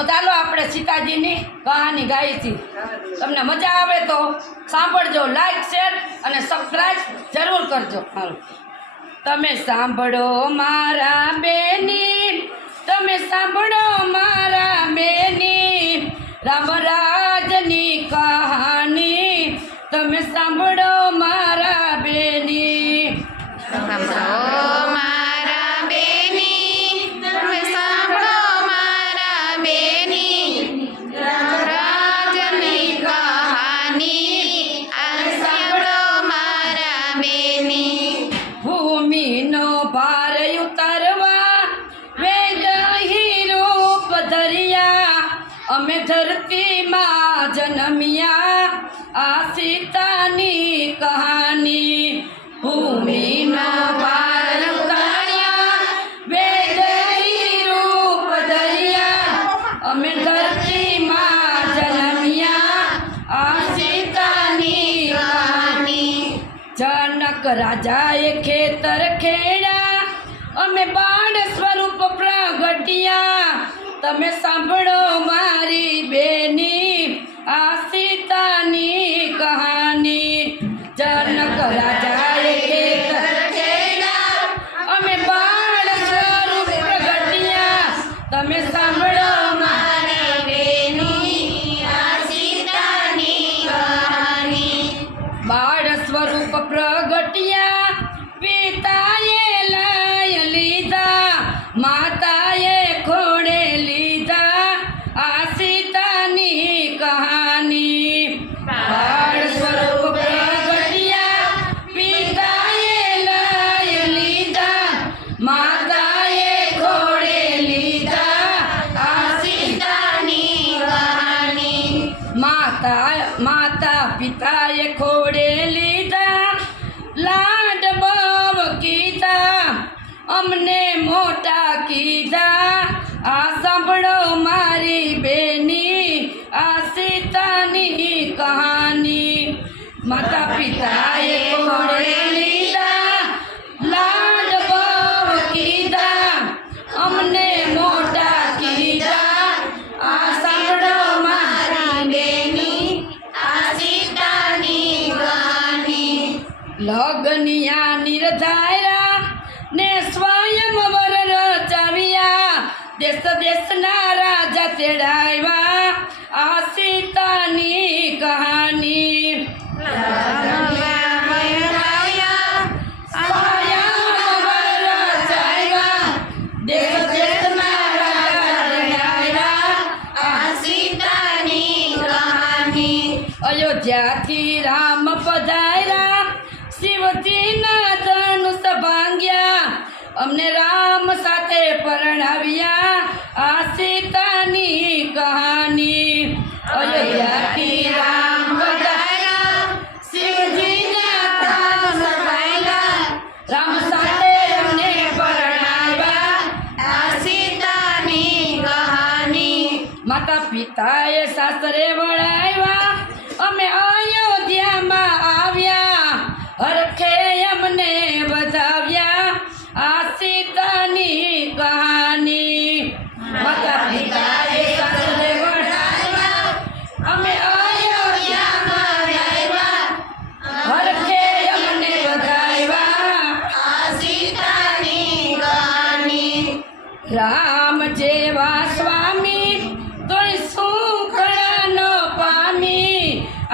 તો ચાલો આપણે સીતાજીની કહાની ગાઈ છીએ. તમને મજા આવે તો સાંભળજો, લાઈક શેર અને સબસ્ક્રાઈબ જરૂર કરજો. તમે સાંભળો મારા બેની, તમે સાંભળો મારા બેની, રામ રાજની કહાની તમે સાંભળો મારા બેની. ભૂમિનો ભાર ઉતારવા વેગ રૂપ ધર્યા, અમે ધરતીમાં જન્મ્યા આ સીતાની કહાની. ભૂમિનો ભાર ઉતાર્યા વેગ રૂપ ધર્યા, અમે ધરતીમાં જન્મ્યા આ સીતાની કહાની. જનક રાજાએ ખેતર ખેડ્યા, અમે બાળ સ્વરૂપ પ્રગટ્યા, તમે સાંભળો મારી બેની આ સીતાની કહાની. જનક રાજાએ ખેતર ખેડ્યા, અમે બાળ સ્વરૂપ પ્રગટ્યા, તમે સાંભળો મારી બેની આ સીતાની કહાની. બાળ સ્વરૂપ પ્રગટ્યા પિતાએ લઈ લીધા, માતાએ ખોડે લીધા આ સીતાની કહાની. બાળ સ્વરૂપ પ્રગટ્યા પિતાએ લઈ લીધા, માતાએ ખોડે લીધા આ સીતાની કહાની. માતા પિતાએ ખોડે લીધા, લાડ બવ કીધા, અમને મોટા કીધા આ સાંભળો મારી બેની આ સીતાની કહાની. માતા પિતાએ ખોડે લીધા, લાડ બવ કીધા, અમને મોટા કીધા આ સાંભળો મારી બેની આ સીતાની કહાની. લગનિયા નિર્ધાર્યા ને સ્વયંવર રચાવ્યા, દેશ દેશના રાજા તેડાવ્યા આ સીતાની કહાની. અયોધ્યાથી રામ પધાર્યા, શિવજીના ધનુષ ભાંગ્યા, અમને રામ સાથે પરણાવ્યા આ સીતાની કહાની. અયોધ્યાથી રામ પધાર્યા, શિવજીના ધનુષ ભાંગ્યા, રામ સાથે અમને પરણાવ્યા આ સીતાની કહાની. માતા પિતાએ સાસરે વળાવ્યા, અમે અયોધ્યામાં આવ્યા, હરખે અમને વધાવ્યા આ સીતાની કહાની. માતા પિતાએ સાસરે વળાવ્યા, અમે અયોધ્યામાં આવ્યા, હરખે અમને વધાવ્યા આ સીતાની કહાની. રામ જેવા સ્વામી તોય સુખડા ન પામી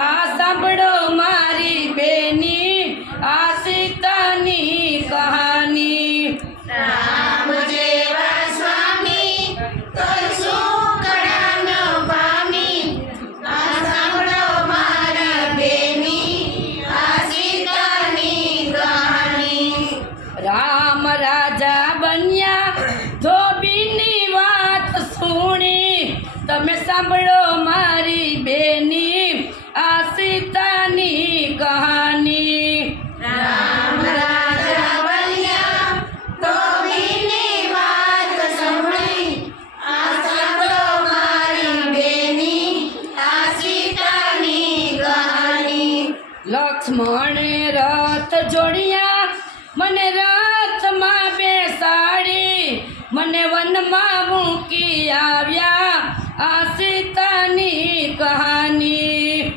આ સાંભળો મારી બેની આ સીતાની કહાની. રામ જેવા સ્વામી તોય સુખડા ન પામી આ સાંભળો મારી બેની આ સીતાની કહાની. રામ રાજા બન્યા ધોબીની વાત સુણી, તમે સાંભળો મારી બેની આ સીતાની કહાની. રામ રાજા બન્યા ધોબીની વાત સુણી, આ સાંભળો મારી બેની આ સીતાની કહાની. લક્ષ્મણે રથ જોડ્યા, મને રથમાં બેસાડી, મને વનમાં મૂકી આવ્યા આ સીતાની કહાની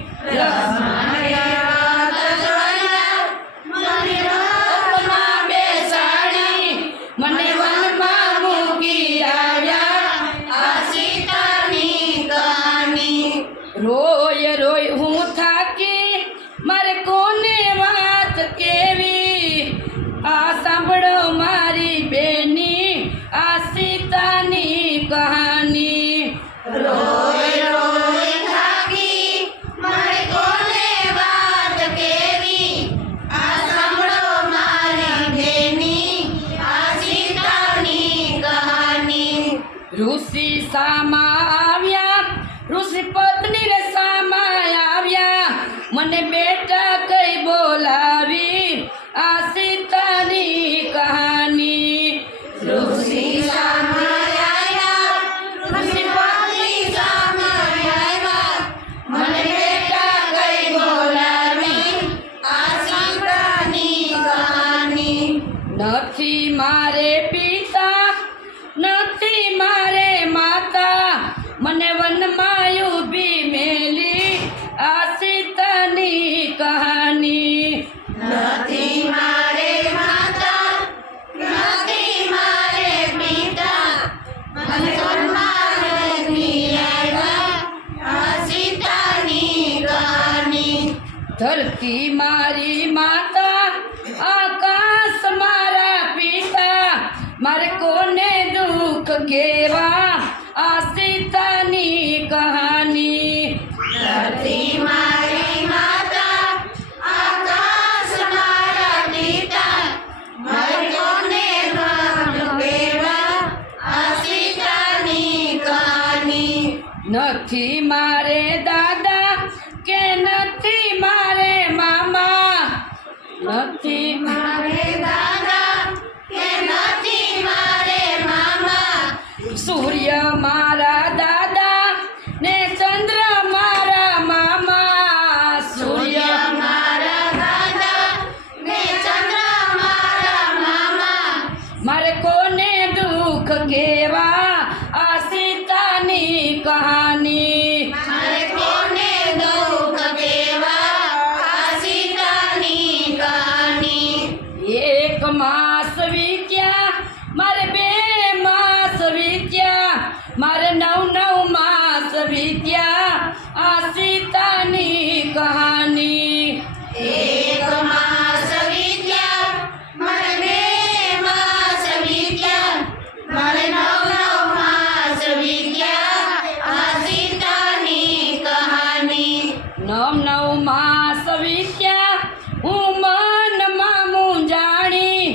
રથમાં બેસાડી મને વનમાં મૂકી આવ્યા આ સીતાની કહાની રોય રોય હું થાકી મારે કોને વાત કેવી આ સાંભળો મારી બેની આ સીતાની કહાની રોય રોય થાકી મારે કોને વાત કેવી આ સાંભળો મારી બેની આ સીતાની કહાની ઋષિ સામા આવ્યા ઋષિ પત્ની રે સામા આવ્યા મને બેટા કઈ બોલાવી આ સીતાની કહાની ઋષિ સામાયા ઋષિ પત્ની સામાયા મને બેટા કઈ બોલાવી આ સીતાની કહાની નથી મારે પિતા નથી મારે માતા મને વનમાં ઊભી મેલી આ સીતાની કહાની નથી મારે માતા નથી મારે પિતા મને વનમાંથી આવ્યા આ સીતાની કહાની ધરતી મારી માતા આકાશ મારા પિતા મારે કોને દુઃખ કેવા આ સીતાની કહાની ધરતી મારી માતા આકાશ મારા પિતા મારે કોને દુઃખ કેવા આ સીતાની કહાની નથી મારે દાદા કે નથી મારે મામા નથી મારે દાદા કે નથી મારે મામા સૂર્ય મારા દાદા ને ચંદ્ર મારા મામા સૂર્ય મારા દાદા ને ચંદ્ર મારા મામા મારે કોને દુઃખ કેવા આ સીતાની કહાની મારે કોને દુઃખ કેવા આ સીતાની કહાની એક માસ વીત્યા મારે 2 માસ વીત્યા મારે 9 માસ વીત્યા આ સીતાની કહાની એક માસ વીત્યા મારે 2 માસ વીત્યા મારે 9 માસ વીત્યા આ સીતાની કહાની 9 માસ વીત્યા હું મનમાં મૂંઝાણી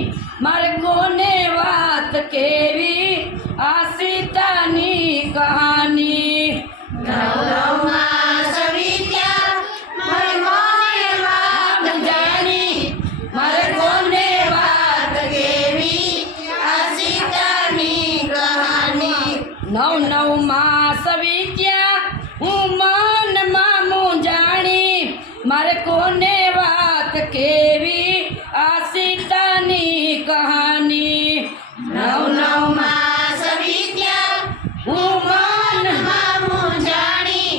મારે કોને વાત કેવી આ સીતાની કહાની 9 માસ વીત્યા મારે કોને વાત જાણી મારે કોને વાત કેવી આ સીતાની કહાની 9 માસ વીત્યા હું મનમાં મૂંઝાણી મારે કોને વાત કેવી આ સીતાની કહાની 9 માસ વીત્યા હું મનમાં મૂંઝાણી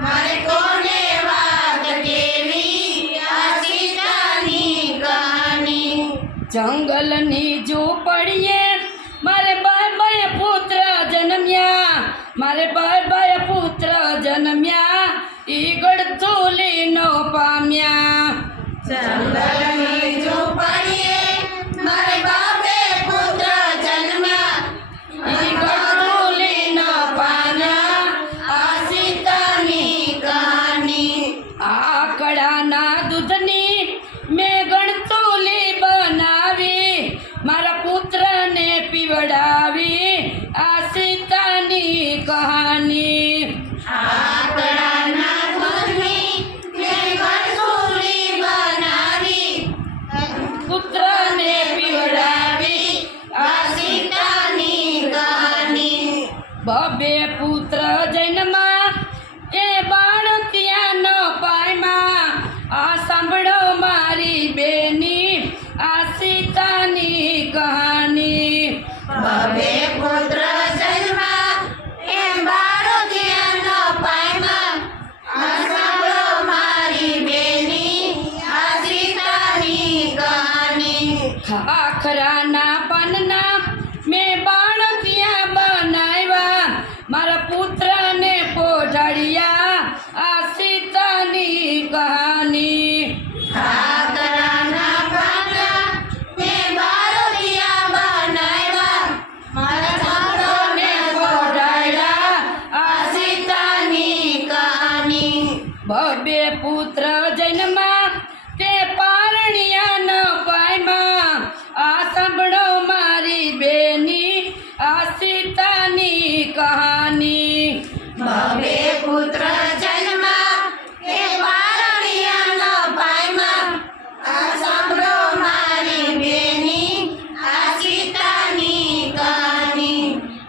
મારે કોને વાત કેવી આ સીતાની કહાની જંગલની ઝૂંપડીએ મારે 2 પુત્ર જન્મ્યા મારે 2 પુત્ર જન્મ્યા ઈ ગળથુલી નો પામ્યા જંગલની ઝૂંપડીએ મારે 2 પુત્ર જન્મ્યા ઈ ગળથુલી નો પામ્યા આ સીતાની કહાની આકડાના દૂધની મેં ગણતુલી બનાવી મારા પુત્રને પીવડાવી આ સીતાની કહાની આકડાના દૂધની મેં ગળથુલી બનાવી પુત્રને પીવડાવી આ સીતાની કહાની 2 પુત્ર જન્મા એ બાળ ત્યાં ન પામ્યા આ સાંભળો મારી બેની આ સીતાની કહાની 2 પુત્ર જન્મા એ બાળકે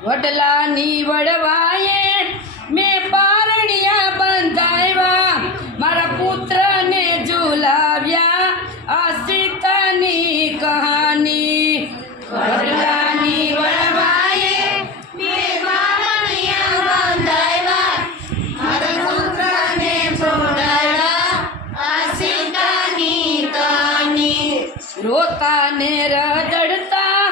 વડલાની વડવાએ મેં પારણિયા બંધાવ્યા, મારા પુત્રને ઝુલાવ્યા, આ સીતાની કહાની. વડલાની વડવાએ મેં પારણિયા બંધાવ્યા, મારા પુત્રને ઝુલાવ્યા, આ સીતાની કહાની. રોતા ને રડતા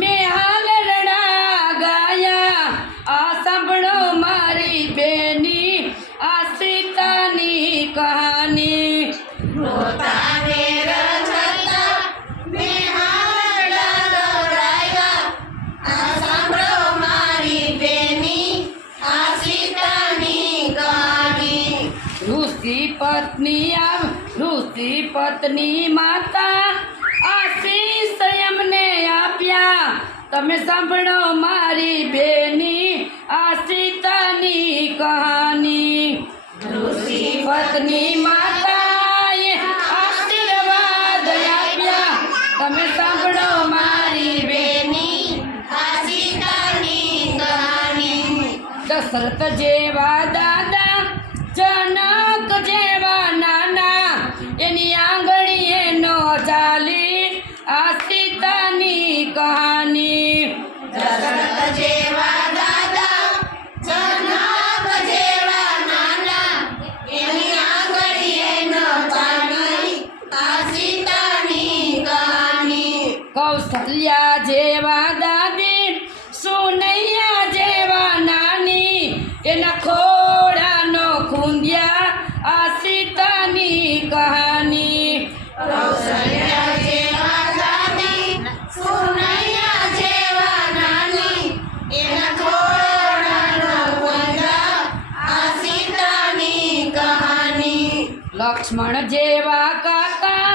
મેં હાલરડા ગાયા, આ સાંભળો મારી બેની, આ સીતાની કહાની. રોતા ને રડતા મેં હાલરડા ગાયા, આ સાંભળો મારી બેની, આ સીતાની કહાની. ઋષિ પત્ની માતા આશીષ એમને આપ્યા, તમે સાંભળો મારી બેની, આ સીતાની કહાની. ઋષિ પત્ની માતાએ આશીર્વાદ આપ્યા, તમે સાંભળો મારી બેની, આ સીતાની કહાની. દશરથ જેવા દાદા, જનક જેવા નાના, એની આંગળીએ નો ચાલી, આ સીતાની કહાની. દશરથ જેવા દાદા, જનક જેવા નાના, એની આંગળીએ ન ચાલી, આ સીતાની કહાની. કૌશલ્યા જેવા દાદી, સુનૈયા જેવા નાની, એના ખોડાનો ખૂંદ્યા, આ સીતાની કહાની. કૌશલ્યા જેવા દાદી, સુનૈયા જેવા નાની, એના ખોળાનો ખૂંદા, આ સીતાની કહાની. લક્ષ્મણ જેવા કાકા,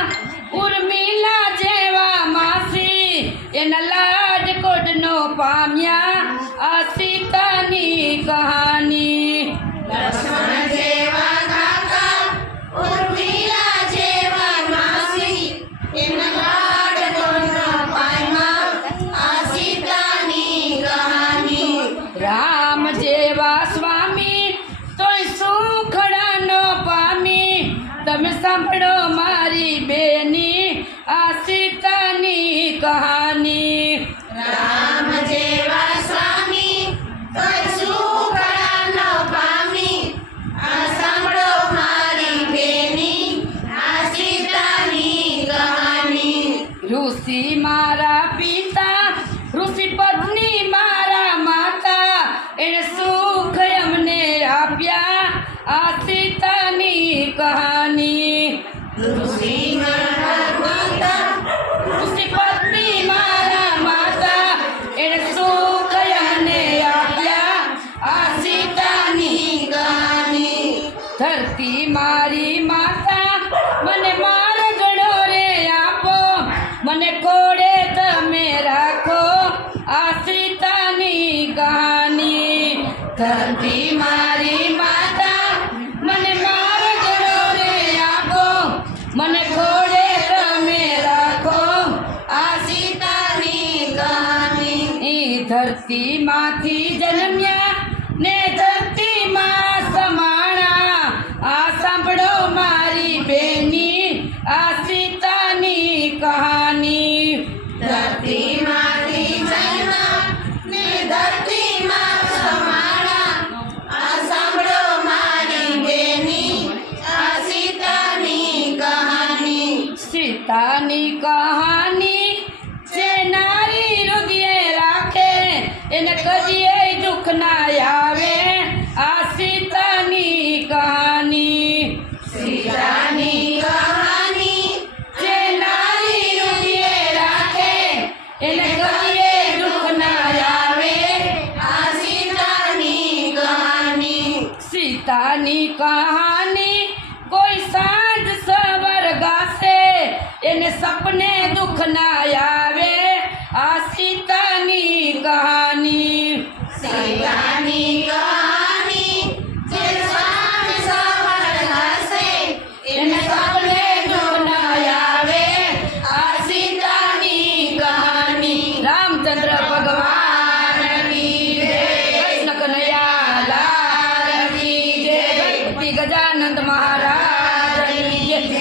ઉર્મિલા જેવા માસી, એના લાડકોટનો પામ્યા, આ સીતાની કહાની. લક્ષ્મણ જેવા કાકા, ઉર્મિલા જેવા માસી, એના લાડકોનો પામ્યા, આ સીતાની કહાની. રામ જેવા સ્વામી, તોય સુખડાનો પામી, તમે સાંભળો મારી બેની, આ સીતાની કહાની. રામ જેવા સ્વામી, તોય સુખડાનો પામી, આ સાંભળો મારી બેની, આ સીતાની કહાની. ઋષિ મારા પિતા, ઋષિ પત્ની મારા માતા, એને સુખ અમને આપ્યા, આ સીતાની કહાની. ઋષિ મારા માતા, ઋષિ પત્ની મારા માતા, એને સુખ અમને આપ્યા, આ સીતાની કહાની. ધરતી મારી માતા, મને મારગડો રે આપો, મને ખોડે તમે રાખો, આ સીતાની કહાની. ધરતી મારી માતા, મને મારગડો રે આપો, મને ખોડે તમે રાખો, આ સીતાની કહાની. ઈ ધરતીમાંથી જન્મ્યા ને ધરતીમાં સમાણા, આ સાંભળો મારી બેની, આ સીતાની કહાની. ધરતીમાંથી જન્મ્યા ને ધરતીમાં સમાણા, આ સાંભળો મારી બેની, આ સીતાની કહાની. સીતાની કહાની, જે નારી હૃદયે રાખે, એને કદીએ દુઃખ ના આવે, આ સીતાની કહાની. સીતાની કહાની, જે નારી હૃદયે રાખે, એને કદીએ દુઃખ ના આવે, આ સીતાની કહાની. સીતાની કહાની, કોઈ સાંજ સવાર ગાશે, એને સપને દુઃખ ના આવે, આ સીતાની કહાની. સીતાની કહાની, જે સાંજ સવાર ગાશે, એને સપને દુઃખ ન આવે, આ સીતાની કહાની. રામચંદ્ર ભગવાનની ગજાનંદ મહારાજની જય.